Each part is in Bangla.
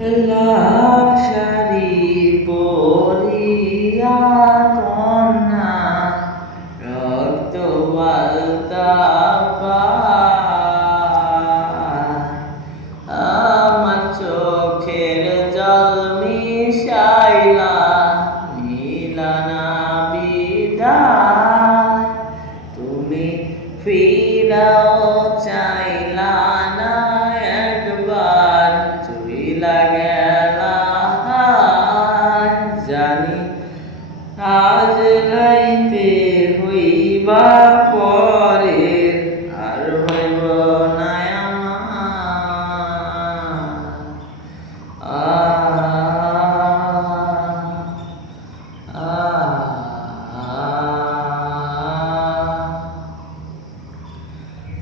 লাল শাড়ি পরিয়া কন্যা রক্ত বালতা আমার চোখের জল মিশাইলা নীলানা বিদায় তুমি ফিরাও চাইলা না একবার চইলা গেলা জানি আজ রাইতে হইবা পরে আর হইব না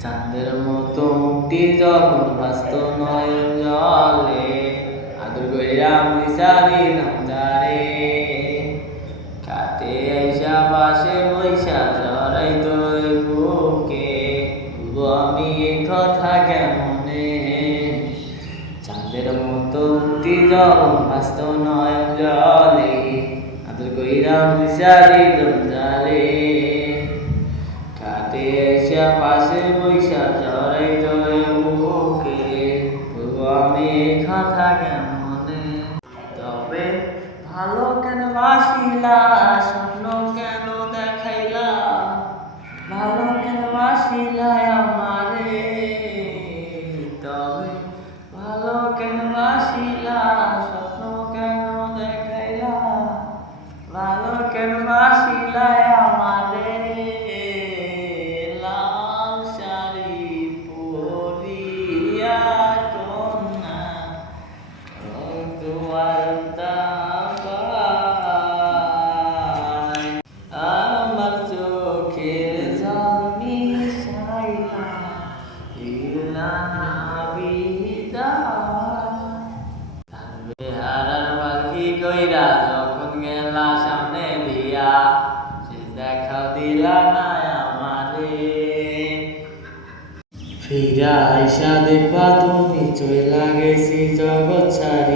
চাঁদের মতো মুক্তি যখন ভাসত নয়ন জলে আদর কইরা মুইসা দিলাম যারে কাটে আইসা পাশে বৈশা জড়াই তোর বুকে বলবো আমি এই কথা কেমনে চাঁদের মতো মুক্তি যখন ভাসত নয়ন জলে আদর কইরা মুইসা দিলাম যারে কাটে এসে পাশে বৈশা জড়াই তোর বুকে বলবো আমি কথা কেমনে তবে ভালো কেন বাসিলা স্বপ্ন কেন দেখাইলা ভালো কেন বাসিলা আমারে তবে ভালো কেন বাসিলা স্বপ্ন কেন দেখাইলা ভালো কেন বাসিলা আমারে আমার চোখের জল মিশাইলা দিলানা বিদায় হারার পাখি কইরা যখন গেলা সামনে দিয়া সে দেখা দিলা না আমারে ফিরা আইসা দেখবা তুমি চইলা গেছি জগৎ ছাড়ি